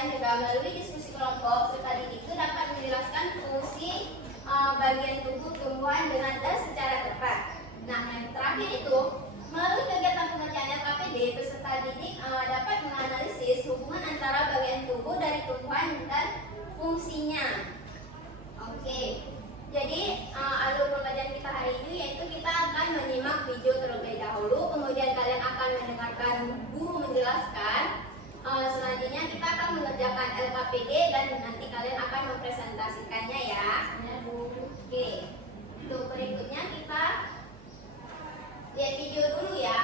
dan juga melalui diskusi kelompok, peserta didik itu dapat menjelaskan fungsi bagian tubuh tumbuhan dengan secara tepat. Nah, yang terakhir itu, melalui kegiatan pengerjaan LKPD, peserta didik dapat menganalisis hubungan antara bagian tubuh dari tumbuhan dan fungsinya. Oke, jadi alur pengajian kita hari ini yaitu kita akan menyimak video terlebih dahulu, kemudian kalian akan mendengarkan guru menjelaskan. Selanjutnya kita akan mengerjakan LKPD dan nanti kalian akan mempresentasikannya ya. Oke, untuk berikutnya kita lihat video dulu ya.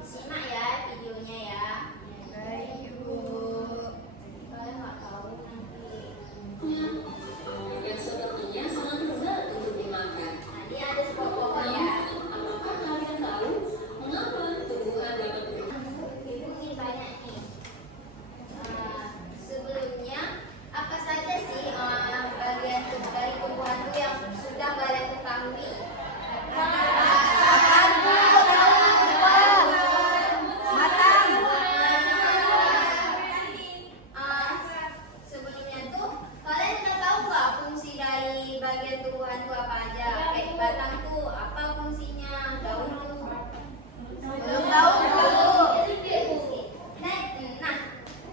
Disimak ya videonya ya. Baik, Bu. Kalian nggak tahu nanti. Yang sepertinya sangat lezat untuk dimakan. Nah, ini ada sebuah pohon ya. Apakah kalian tahu mengapa tumbuhan dapat Ini banyak nih. Sebelumnya apa saja sih bagian tubuh dari tumbuhan itu yang sudah kalian ketahui? Sebelumnya tuh kalian udah tahu nggak fungsi dari bagian tumbuhan itu apa aja? Kayak batang tuh apa fungsinya? Daun tuh belum tahu. Nah,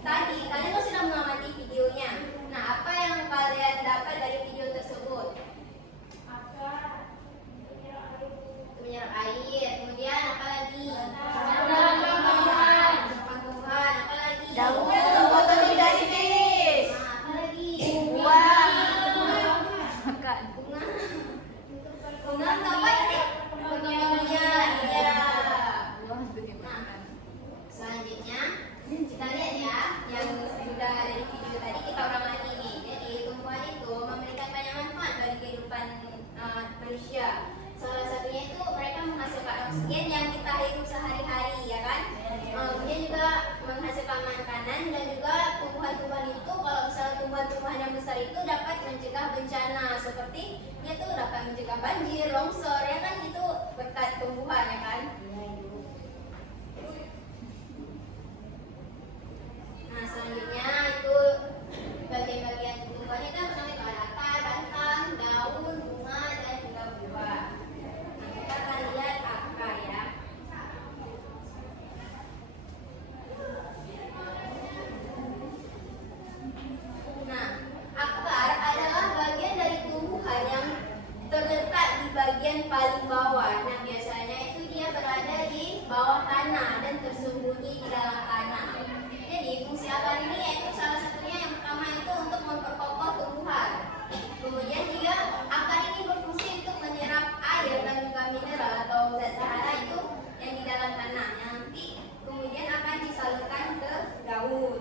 tadi kalian kan sudah mengamati videonya. Nah, apa yang kalian dapat dari video tersebut? Menyerap air. Kemudian apa lagi? Tumbuhan. Apa lagi? Daun potong dari tiris. Nah, apa lagi? Buah. Makan. Bunga. Bunga apa tadi? Bunga-bunga. Iya. Nah, selanjutnya kita lihat ya yang sudah ada di video tadi, kita ulang lagi nih. Jadi tumbuhan itu memberikan banyak manfaat bagi kehidupan manusia. Salah satunya itu mereka menghasilkan oksigen yang kita hirup sehari-hari ya kan. Kemudian juga menghasilkan makanan, dan juga tumbuhan-tumbuhan itu kalau misalnya tumbuhan-tumbuhan yang besar itu dapat mencegah bencana, seperti dia tuh dapat mencegah banjir, longsor ya kan, itu berkat tumbuhan ya kan. Nah, selanjutnya itu bagian-bagian tumbuhannya kan pertama itu ada akar, batang, daun, bunga, dan juga buah. Nah, kita akan lihat akar ya. Nah, akar adalah bagian dari tumbuhan yang terletak di bagian paling bawah. Nah, biasanya itu dia berada di bawah tanah dan tersembunyi di dalam tanah. Jadi fungsi akar ini yaitu salah satunya yang pertama itu untuk memperkokoh tumbuhan. Kemudian juga akar ini berfungsi untuk menyerap air dan juga mineral atau zat sahara itu yang di dalam tanah, yang nanti kemudian akan disalurkan ke daun.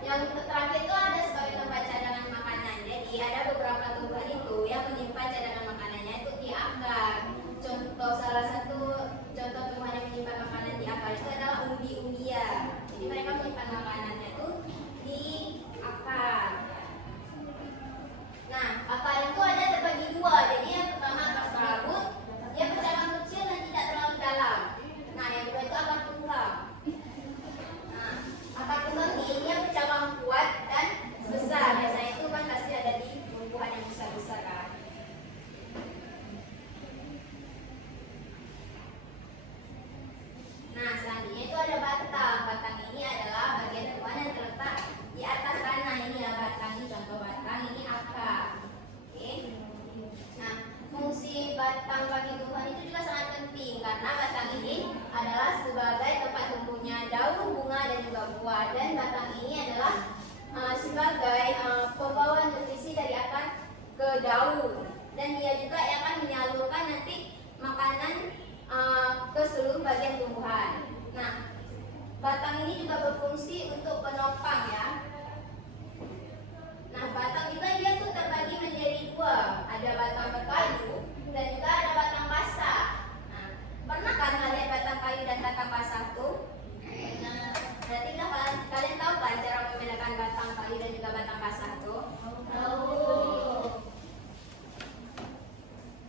Yang terakhir itu ada sebagai tempat cadangan makanan. Jadi ada beberapa tumbuhan itu yang menyimpan cadangan makanannya itu di akar. Contoh salah satu contoh tumbuhan yang menyimpan makanan di akar itu adalah umbi-umbian. Jadi mereka menyimpan makanannya itu di akar. Nah, akar itu ada terbagi dua. Jadi yang pertama akar serabut, dia bercabang kecil dan tidak terlalu dalam. Nah, yang kedua itu akar tunggal. Nah, akar tunggal ini dia bercabang kuat dan besar. Biasanya itu kan pasti ada di tumbuhan yang besar-besar kan. Nah, selanjutnya itu ada batang. Batang ini adalah bagian tumbuhan yang terletak di atas tanah. Ini ya batang, ini contoh batang, ini akar. Oke. Nah, fungsi batang bagi tumbuhan itu juga sangat penting karena batang ini adalah sebagai tempat tumbuhnya daun, bunga, dan juga buah. Dan batang ini adalah sebagai pembawa nutrisi dari akar ke daun. Dan dia juga yang akan menyalurkan nanti makanan ke seluruh bagian tumbuhan. Nah, batang ini juga berfungsi untuk penopang ya. Nah, batang juga dia tuh terbagi menjadi dua. Ada batang berkayu dan juga ada batang basah. Nah, pernah kan kalian batang kayu dan batang basah tuh? Nah, berarti kalian tahu kan cara membedakan batang kayu dan juga batang basah tuh? Tahu.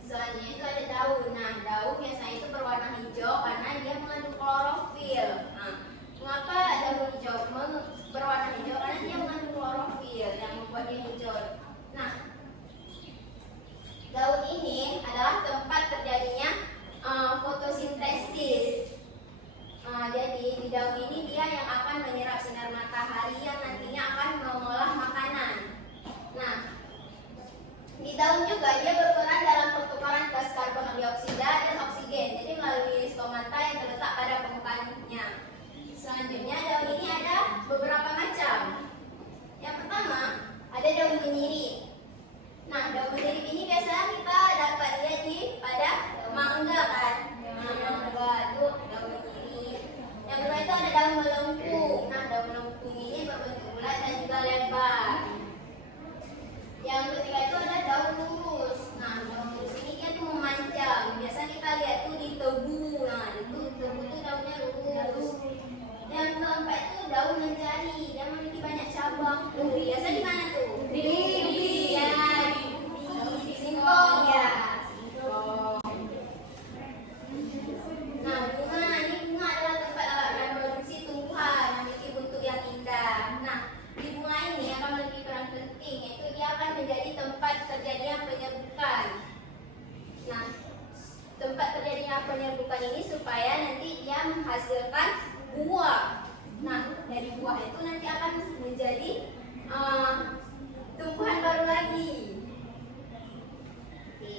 Selanjutnya itu ada daun. Nah, daun biasanya itu berwarna hijau karena dia mengandung klorofil. Nah, mengapa daun hijau berwarna hijau? Karena dia mengandung klorofil yang membuatnya hijau. Nah, daun ini adalah tempat terjadinya fotosintesis. Jadi di daun ini dia yang akan menyerap sinar matahari yang nantinya akan mengolah makanan. Nah, di daun juga dia berperan dalam pertukaran gas karbon dioksida dan oksigen. Jadi melalui stomata yang terletak pada permukaannya. Selanjutnya daun ini ada beberapa macam. Yang pertama ada daun menyirik. Nah, daun menyirik ini biasanya kita dapat lihat pada mangga kan. Nah, mangga itu daun menyirik. Yang kedua itu ada daun melengkung. Nah, daun melengkung ini berbentuk bulat dan juga lebar. Yang ketiga itu ada daun lurus. Nah, daun lurus ini dia tuh memanjang. Biasa kita lihat tuh di tebu. Nah, itu tebu tuh daunnya lurus. Yang keempat itu daun mencari. Dia memiliki banyak cabang. Tuh, biasa di mana tuh? Di ubi. Ya, di ubi, di singkong ya. Singkong. Nah, bunga ini bunga adalah tempat reproduksi tumbuhan yang memiliki bentuk yang indah. Nah, di bunga ini akan memiliki peran penting, yaitu dia akan menjadi tempat terjadinya penyerbukan. Nah, tempat terjadinya penyerbukan ini supaya nanti dia menghasilkan buah. Nah, dari buah itu nanti akan menjadi tumbuhan baru lagi. Oke.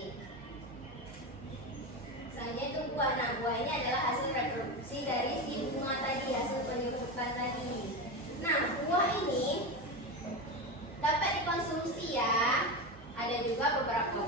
Selanjutnya itu buah. Nah, buah ini adalah hasil reproduksi dari si bunga tadi, hasil penyerbukan tadi. Nah, buah ini dapat dikonsumsi ya. Ada juga beberapa